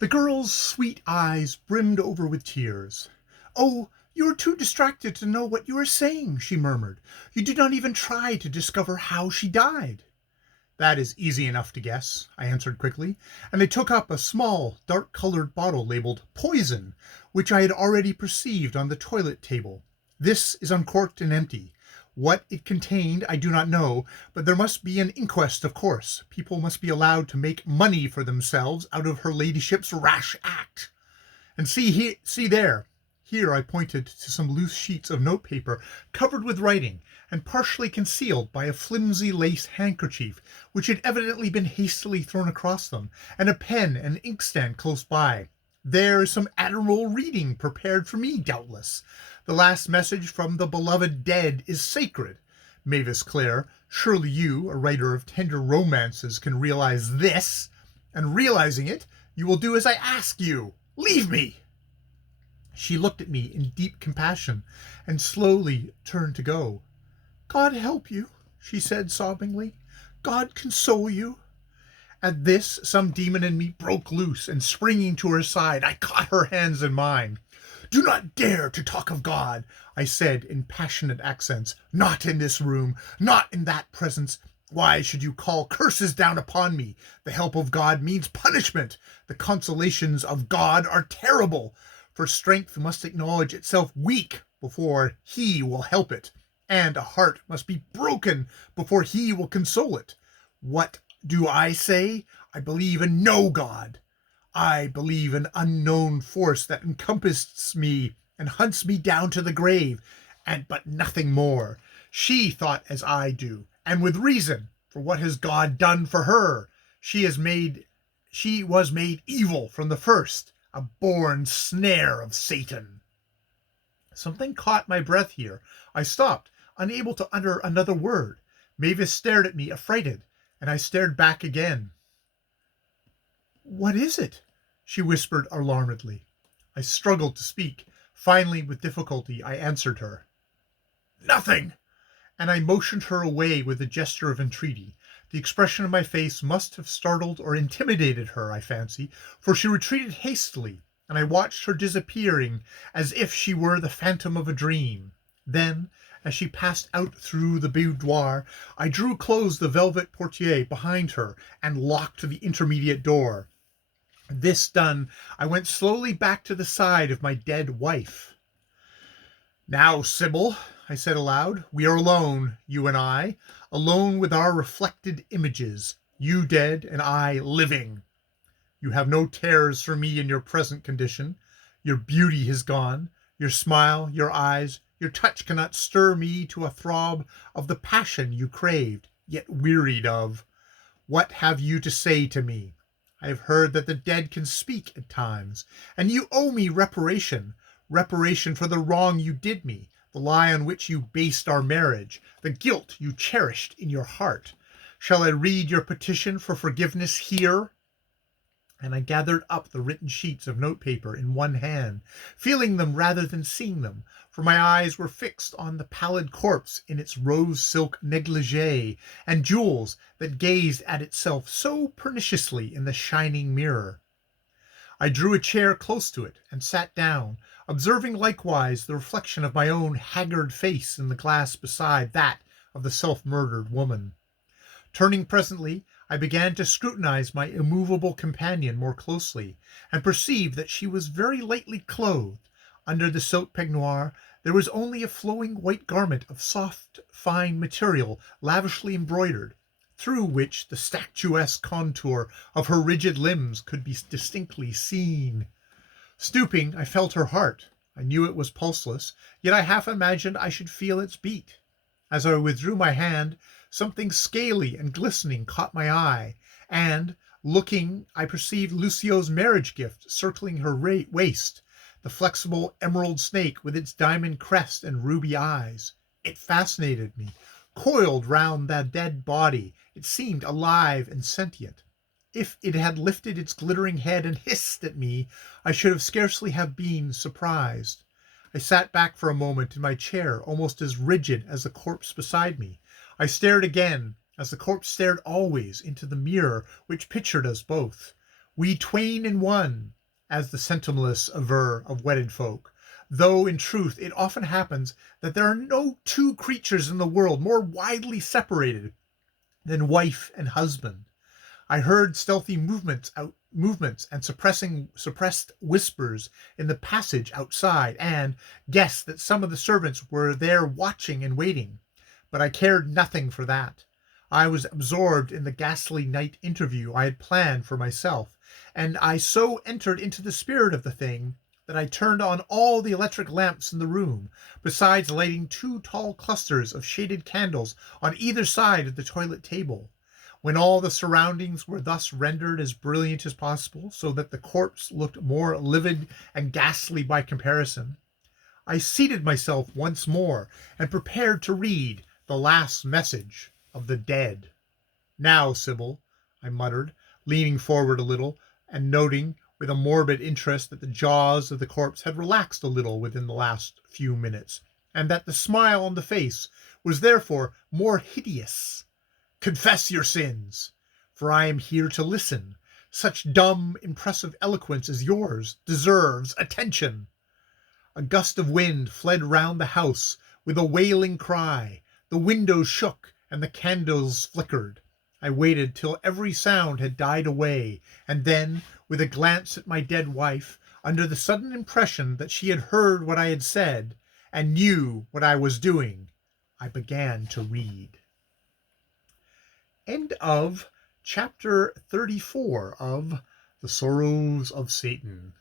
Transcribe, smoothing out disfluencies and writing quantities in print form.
The girl's sweet eyes brimmed over with tears. "Oh, you are too distracted to know what you are saying," she murmured. "You do not even try to discover how she died." "That is easy enough to guess," I answered quickly, and I took up a small, dark-colored bottle labeled "Poison," which I had already perceived on the toilet table. "This is uncorked and empty. What it contained I do not know, but there must be an inquest, of course. People must be allowed to make money for themselves out of her ladyship's rash act. And see there." Here I pointed to some loose sheets of notepaper covered with writing, and partially concealed by a flimsy lace handkerchief, which had evidently been hastily thrown across them, and a pen and inkstand close by. "There is some admirable reading prepared for me, doubtless. The last message from the beloved dead is sacred. Mavis Clare, surely you, a writer of tender romances, can realize this, and realizing it, you will do as I ask you. Leave me." She looked at me in deep compassion, and slowly turned to go. "God help you," she said sobbingly. "God console you." At this, some demon in me broke loose, and springing to her side, I caught her hands in mine. "Do not dare to talk of God," I said in passionate accents. "Not in this room, not in that presence. Why should you call curses down upon me? The help of God means punishment. The consolations of God are terrible. For strength must acknowledge itself weak before he will help it, and a heart must be broken before he will console it. What do I say? I believe in no God. I believe in unknown force that encompasses me and hunts me down to the grave, but nothing more. She thought as I do, and with reason, for what has God done for her? She was made evil from the first, a born snare of Satan. Something caught my breath here. I stopped, unable to utter another word. Mavis stared at me, affrighted, and I stared back again. "What is it?" she whispered alarmedly. I struggled to speak. Finally, with difficulty, I answered her. "Nothing!" And I motioned her away with a gesture of entreaty. The expression of my face must have startled or intimidated her, I fancy, for she retreated hastily, and I watched her disappearing as if she were the phantom of a dream. Then, as she passed out through the boudoir, I drew close the velvet portiere behind her and locked the intermediate door. This done, I went slowly back to the side of my dead wife. "Now, Sybil," I said aloud, "we are alone, you and I, alone with our reflected images, you dead and I living. You have no terrors for me in your present condition. Your beauty has gone, your smile, your eyes, your touch cannot stir me to a throb of the passion you craved, yet wearied of. What have you to say to me? I have heard that the dead can speak at times, and you owe me reparation for the wrong you did me, the lie on which you based our marriage, the guilt you cherished in your heart. Shall I read your petition for forgiveness here?" And I gathered up the written sheets of notepaper in one hand, feeling them rather than seeing them, for my eyes were fixed on the pallid corpse in its rose silk negligee, and jewels that gazed at itself so perniciously in the shining mirror. I drew a chair close to it and sat down, observing likewise the reflection of my own haggard face in the glass beside that of the self-murdered woman. Turning presently, I began to scrutinize my immovable companion more closely, and perceived that she was very lightly clothed. Under the silk peignoir there was only a flowing white garment of soft, fine material, lavishly embroidered, through which the statuesque contour of her rigid limbs could be distinctly seen. Stooping, I felt her heart. I knew it was pulseless, yet I half imagined I should feel its beat. As I withdrew my hand, something scaly and glistening caught my eye, and, looking, I perceived Lucio's marriage gift circling her waist, the flexible emerald snake with its diamond crest and ruby eyes. It fascinated me. Coiled round that dead body, it seemed alive and sentient. If it had lifted its glittering head and hissed at me, I should have scarcely have been surprised. I sat back for a moment in my chair, almost as rigid as the corpse beside me. I stared again, as the corpse stared always, into the mirror which pictured us both. We twain in one, as the sentimentalists aver of wedded folk, though in truth it often happens that there are no two creatures in the world more widely separated than wife and husband. I heard stealthy movements and suppressed whispers in the passage outside, and guessed that some of the servants were there watching and waiting. But I cared nothing for that. I was absorbed in the ghastly night interview I had planned for myself, and I so entered into the spirit of the thing that I turned on all the electric lamps in the room, besides lighting two tall clusters of shaded candles on either side of the toilet table. When all the surroundings were thus rendered as brilliant as possible, so that the corpse looked more livid and ghastly by comparison, I seated myself once more and prepared to read the last message of the dead. "Now, Sybil," I muttered, leaning forward a little, and noting with a morbid interest that the jaws of the corpse had relaxed a little within the last few minutes, and that the smile on the face was therefore more hideous. "Confess your sins, for I am here to listen. Such dumb, impressive eloquence as yours deserves attention." A gust of wind fled round the house with a wailing cry. The windows shook and the candles flickered. I waited till every sound had died away, and then, with a glance at my dead wife, under the sudden impression that she had heard what I had said and knew what I was doing, I began to read. End of chapter 34 of The Srrws of Satan.